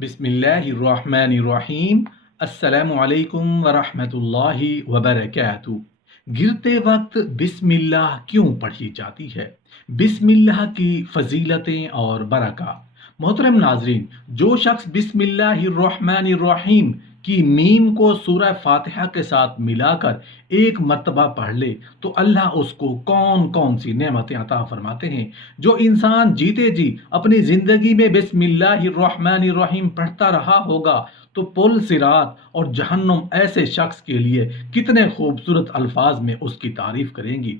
बिस्मिल्लाहिर्रहमानिर्रहीम। अस्सलामु अलैकुम वरहमतुल्लाहि वबरकातुहू। गिरते वक्त बिस्मिल्लाह क्यों पढ़ी जाती है? बिस्मिल्लाह की फजीलतें और बरक़ात। मोहतरम नाजरीन, जो शख्स बिस्मिल्लाहिर्रहमानिर्रहीम की मीम को सूरह फातिहा के साथ मिलाकर एक मर्तबा पढ़ ले तो अल्लाह उसको कौन कौन सी नेमतें अता फरमाते हैं। जो इंसान जीते जी अपनी ज़िंदगी में बिस्मिल्लाहिर्रहमानिर्रहीम पढ़ता रहा होगा तो पुल सिरात और जहन्नुम ऐसे शख्स के लिए कितने खूबसूरत अल्फाज में उसकी तारीफ करेंगी।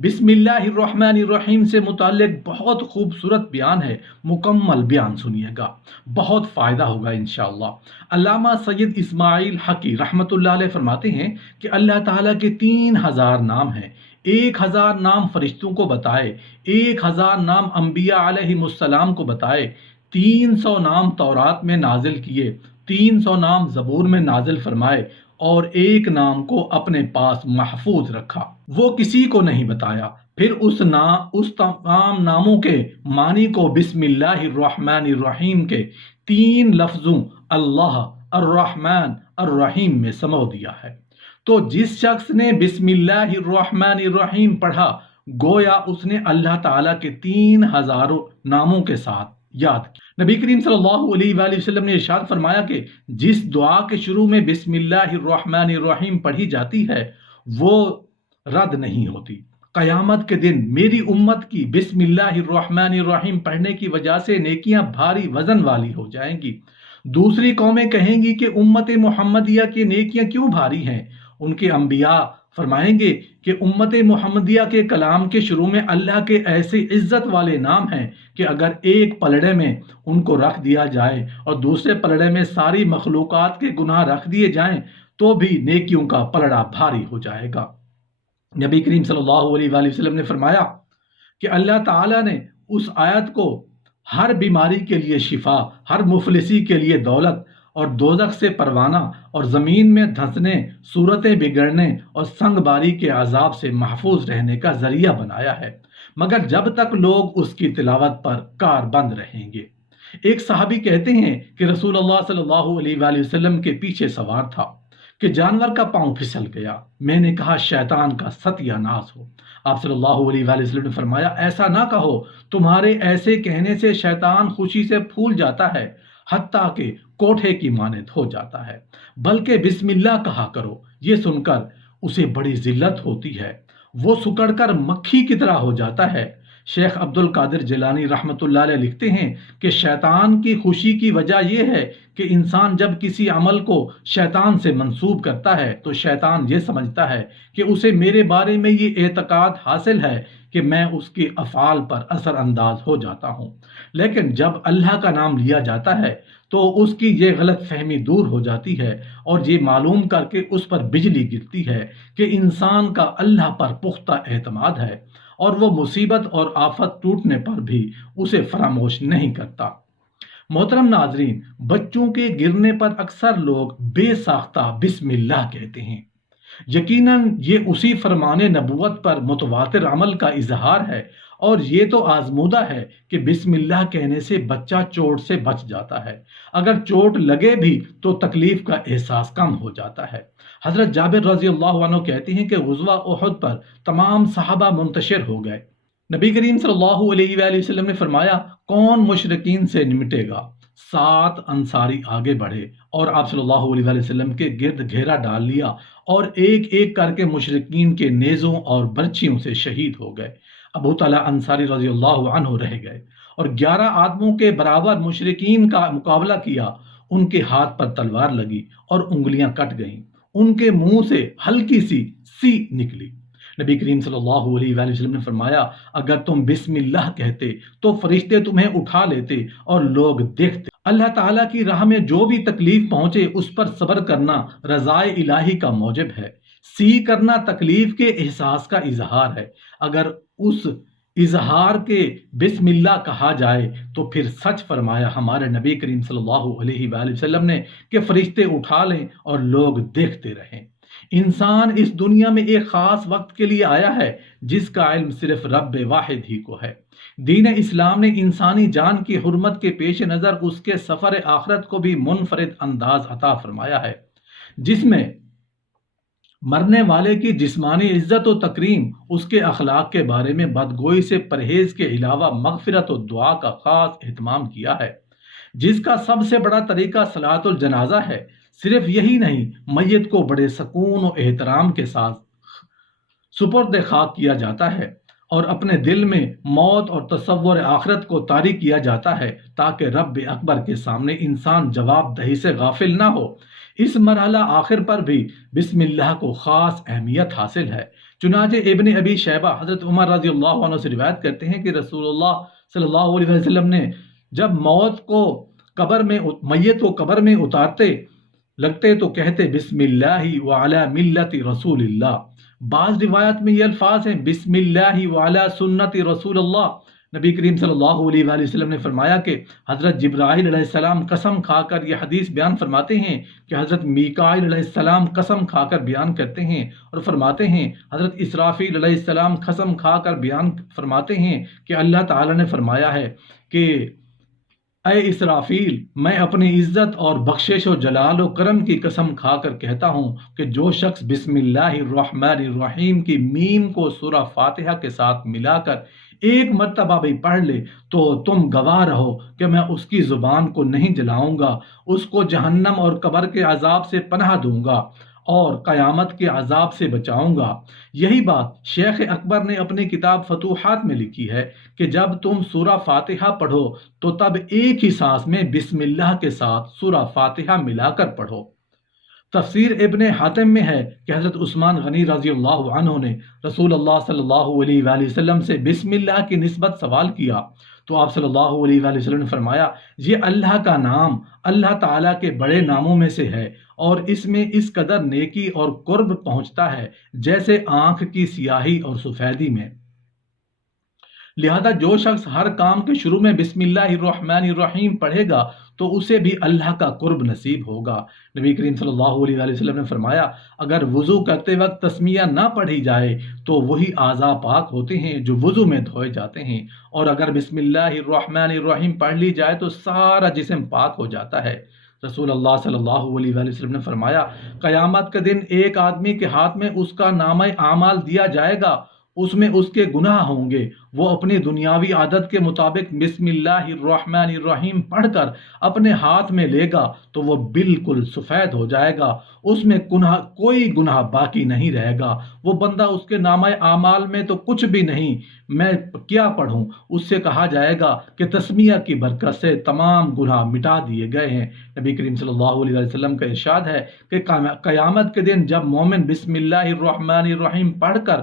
बिस्मिल्लाहिर्रहमानिर्रहीम से मुताल्लिक बहुत खूबसूरत बयान है, मुकम्मल बयान सुनिएगा, बहुत फ़ायदा होगा इंशाअल्लाह। अल्लामा सैयद इस्माइल हकी रहमतुल्लाह अलैह फरमाते हैं कि अल्लाह ताला के 3000 नाम हैं। 1000 नाम फरिश्तों को बताए, 1000 नाम अंबिया अलैहिमुस्सलाम को बताए, 300 नाम तौरात में नाजिल किए, 300 नाम ज़बूर में नाजिल फरमाए और एक नाम को अपने पास महफूज रखा, वो किसी को नहीं बताया। फिर उस तमाम नामों के मानी को बिस्मिल्लाहिर्रहमानिर्रहीम के 3 लफ्ज़ों अल्लाह, अर्रहमान, अर्रहीम में समो दिया है। तो जिस शख्स ने बिस्मिल्लाहिर्रहमानिर्रहीम पढ़ा गोया उसने अल्लाह ताला के 3000 नामों के साथ याद किया। नबी करीम सल्लल्लाहु अलैहि वसल्लम ने इरशाद फरमाया कि जिस दुआ के शुरू में बिस्मिल्लाहिर्रहमानिर्रहीम पढ़ी जाती है वो रद्द नहीं होती। क़यामत के दिन मेरी उम्मत की बिस्मिल्लाहिर्रहमानिर्रहीम पढ़ने की वजह से नेकियां भारी वजन वाली हो जाएंगी। दूसरी कौमें कहेंगी कि उम्मत मोहम्मदिया की नेकियां क्यों भारी हैं। उनके अंबिया फरमाएंगे कि उम्मत मोहम्मदिया के कलाम के शुरू में अल्लाह के ऐसे इज्जत वाले नाम हैं कि अगर एक पलड़े में उनको रख दिया जाए और दूसरे पलड़े में सारी मखलूक़ात के गुनाह रख दिए जाएं तो भी नेकियों का पलड़ा भारी हो जाएगा। नबी करीम सल्लल्लाहु अलैहि वसल्लम ने फरमाया कि अल्लाह ताला ने उस आयत को हर बीमारी के लिए शिफा, हर मुफलिसी के लिए दौलत और दोज़ख से परवाना और ज़मीन में धंसने, सूरतें बिगड़ने और संगबारी के अजाब से महफूज रहने का ज़रिया बनाया है, मगर जब तक लोग उसकी तिलावत पर कारबंद रहेंगे। एक सहाबी कहते हैं कि रसूलुल्लाह सल्लल्लाहु अलैहि वसल्लम के पीछे सवार था कि जानवर का पांव फिसल गया। मैंने कहा शैतान का सत्यानाश हो। आप सल्लल्लाहु अलैहि वसल्लम ने फरमाया ऐसा ना कहो, तुम्हारे ऐसे कहने से शैतान खुशी से फूल जाता है, हत्ता के कोठे की मानद हो जाता है, बल्कि बिस्मिल्लाह कहा करो। ये सुनकर उसे बड़ी जिल्लत होती है, वो सुकड़कर मक्खी की तरह हो जाता है। शेख अब्दुल कादिर जिलानी रहमतुल्लाह अलैह लिखते हैं कि शैतान की खुशी की वजह यह है कि इंसान जब किसी अमल को शैतान से मंसूब करता है तो शैतान ये समझता है कि उसे मेरे बारे में ये एतकाद हासिल है कि मैं उसके अफ़ाल पर असर अंदाज हो जाता हूँ। लेकिन जब अल्लाह का नाम लिया जाता है तो उसकी ये गलत फहमी दूर हो जाती है और ये मालूम करके उस पर बिजली गिरती है कि इंसान का अल्लाह पर पुख्ता एतमाद है और वो मुसीबत और आफत टूटने पर भी उसे फरामोश नहीं करता। मोहतरम नाजरीन, बच्चों के गिरने पर अक्सर लोग बेसाख्ता बिस्मिल्लाह कहते हैं। यकीनन ये उसी फरमाने नबूवत पर मुतवातिर अमल का इजहार है और ये तो आजमूदा है कि बिस्मिल्लाह कहने से बच्चा चोट से बच जाता है। अगर चोट लगे भी तो तकलीफ का एहसास कम हो जाता है। हजरत जाबिर रजी अल्लाह अन्हु कहते हैं कि गुज़वा उहद पर तमाम सहाबा मुंतशिर हो गए। नबी करीम सल्लल्लाहु अलैहि वसल्लम ने फरमाया कौन मुशरिकीन से निमटेगा। 7 अंसारी आगे बढ़े और आप सल्लल्लाहु अलैहि वसल्लम के गिर्द घेरा डाल लिया और एक एक करके मुशरिकीन के नेज़ों और बर्छियों से शहीद हो गए। अबू तला अंसारी रज़ी अल्लाहु अन्हु रह गए और 11 आदमों के बराबर मुशरिकीन का मुकाबला किया। उनके हाथ पर तलवार लगी और उंगलियां कट गईं, उनके मुंह से हल्की सी सी निकली। नबी करीम सल्लल्लाहु अलैहि वसल्लम ने फरमाया अगर तुम बिस्मिल्लाह कहते तो फरिश्ते तुम्हें उठा लेते और लोग देखते। अल्लाह ताला की राह में जो भी तकलीफ पहुंचे उस पर सब्र करना रज़ाए इलाही का मौजब है। सी करना तकलीफ के एहसास का इजहार है। अगर उस इजहार के बिस्मिल्लाह कहा जाए तो फिर सच फरमाया हमारे नबी करीम सल्लल्लाहु अलैहि वसल्लम ने कि फरिश्ते उठा लें और लोग देखते रहें। انسان اس دنیا میں ایک خاص وقت کے لیے آیا ہے جس کا علم صرف رب واحد ہی کو ہے۔ دین اسلام نے انسانی جان کی حرمت کے پیش نظر اس کے سفر آخرت کو بھی منفرد انداز عطا فرمایا ہے، جس میں مرنے والے کی جسمانی عزت و تکریم، اس کے اخلاق کے بارے میں بدگوئی سے پرہیز کے علاوہ مغفرت و دعا کا خاص اہتمام کیا ہے، جس کا سب سے بڑا طریقہ صلاۃ الجنازہ ہے۔ صرف یہی نہیں، میت کو بڑے سکون و احترام کے ساتھ سپرد خاک کیا جاتا ہے اور اپنے دل میں موت اور تصور آخرت کو طاری کیا جاتا ہے تاکہ رب اکبر کے سامنے انسان جواب دہی سے غافل نہ ہو۔ اس مرحلہ آخر پر بھی بسم اللہ کو خاص اہمیت حاصل ہے۔ چنانچہ ابن ابی شیبہ حضرت عمر رضی اللہ عنہ سے روایت کرتے ہیں کہ رسول اللہ صلی اللہ علیہ وسلم نے جب میت کو قبر میں اتارتے لگتے تو کہتے بسم اللہ وعلی ملت رسول اللہ۔ بعض روایت میں یہ الفاظ ہیں بسم اللہ وعلی سنت رسول اللہ۔ نبی کریم صلی اللہ علیہ وآلہ وسلم نے فرمایا کہ حضرت جبرائیل علیہ السلام قسم کھا کر یہ حدیث بیان فرماتے ہیں کہ حضرت میکائیل علیہ السلام قسم کھا کر بیان کرتے ہیں اور فرماتے ہیں حضرت اسرافیل علیہ السلام قسم کھا کر بیان فرماتے ہیں کہ اللہ تعالی نے فرمایا ہے کہ اے اسرافیل، میں اپنی عزت اور بخشش و جلال و کرم کی قسم کھا کر کہتا ہوں کہ جو شخص بسم اللہ الرحمن الرحیم کی میم کو سورہ فاتحہ کے ساتھ ملا کر ایک مرتبہ بھی پڑھ لے تو تم گواہ رہو کہ میں اس کی زبان کو نہیں جلاؤں گا، اس کو جہنم اور قبر کے عذاب سے پناہ دوں گا اور قیامت کے عذاب سے بچاؤں گا۔ یہی بات شیخ اکبر نے اپنی کتاب فتوحات میں لکھی ہے کہ جب تم سورہ فاتحہ پڑھو تو تب ایک ہی سانس میں بسم اللہ کے ساتھ سورہ فاتحہ ملا کر پڑھو۔ تفسیر ابن حاتم میں ہے کہ حضرت عثمان غنی رضی اللہ عنہ نے رسول اللہ صلی اللہ علیہ وآلہ وسلم سے بسم اللہ کی نسبت سوال کیا تو آپ صلی اللہ علیہ وآلہ وسلم نے فرمایا یہ اللہ کا نام اللہ تعالیٰ کے بڑے ناموں میں سے ہے اور اس میں اس قدر نیکی اور قرب پہنچتا ہے جیسے آنکھ کی سیاہی اور سفیدی میں۔ لہذا جو شخص ہر کام کے شروع میں بسم اللہ الرحمن الرحیم پڑھے گا تو اسے بھی اللہ کا قرب نصیب ہوگا۔ نبی کریم صلی اللہ علیہ وآلہ وسلم نے فرمایا اگر وضو کرتے وقت تسمیہ نہ پڑھی جائے تو وہی اعضاء پاک ہوتے ہیں جو وضو میں دھوئے جاتے ہیں، اور اگر بسم اللہ الرحمن الرحیم پڑھ لی جائے تو سارا جسم پاک ہو جاتا ہے۔ رسول اللہ صلی اللہ علیہ وآلہ وسلم نے فرمایا قیامت کے دن ایک آدمی کے ہاتھ میں اس کا نامہ اعمال دیا جائے گا، اس میں اس کے گناہ ہوں گے، وہ اپنی دنیاوی عادت کے مطابق بسم اللہ الرحمن الرحیم پڑھ کر اپنے ہاتھ میں لے گا تو وہ بالکل سفید ہو جائے گا، اس میں کوئی گناہ باقی نہیں رہے گا۔ وہ بندہ اس کے نامہ اعمال میں تو کچھ بھی نہیں، میں کیا پڑھوں؟ اس سے کہا جائے گا کہ تسمیہ کی برکت سے تمام گناہ مٹا دیے گئے ہیں۔ نبی کریم صلی اللہ علیہ وسلم کا ارشاد ہے کہ قیامت کے دن جب مومن بسم اللہ الرحمن الرحیم پڑھ کر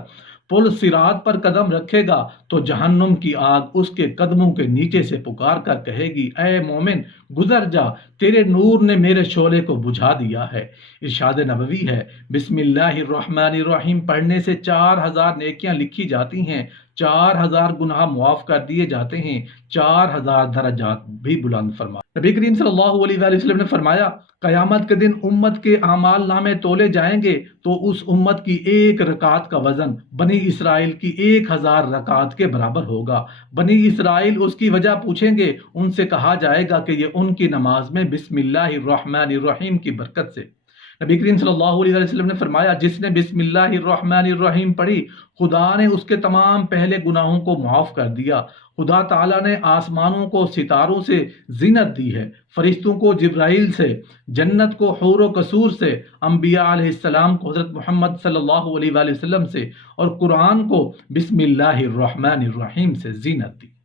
پل صراط پر قدم رکھے گا تو جہنم کی آگ اس کے قدموں کے نیچے سے پکار کر کہے گی اے مومن گزر جا، تیرے نور نے میرے شعلے کو بجھا دیا ہے۔ ارشاد نبوی ہے بسم اللہ الرحمن الرحیم پڑھنے سے 4000 نیکیاں لکھی جاتی ہیں، 4000 گناہ معاف کر دیے جاتے ہیں، 4000 درجات بھی بلند فرما۔ نبی کریم صلی اللہ علیہ وآلہ وسلم نے فرمایا قیامت کے دن امت کے اعمال نامے تولے جائیں گے تو اس امت کی ایک رکعت کا وزن بنی اسرائیل کی 1000 رکعت کے برابر ہوگا۔ بنی اسرائیل اس کی وجہ پوچھیں گے، ان سے کہا جائے گا کہ یہ ان کی نماز میں بسم اللہ الرحمن الرحیم کی برکت سے۔ نبی کریم صلی اللہ علیہ وسلم نے فرمایا جس نے بسم اللہ الرحمن الرحیم پڑھی خدا نے اس کے تمام پہلے گناہوں کو معاف کر دیا۔ خدا تعالیٰ نے آسمانوں کو ستاروں سے زینت دی ہے، فرشتوں کو جبرائیل سے، جنت کو حور و قصور سے، انبیاء علیہ السلام کو حضرت محمد صلی اللہ علیہ وآلہ وسلم سے، اور قرآن کو بسم اللہ الرحمن الرحیم سے زینت دی۔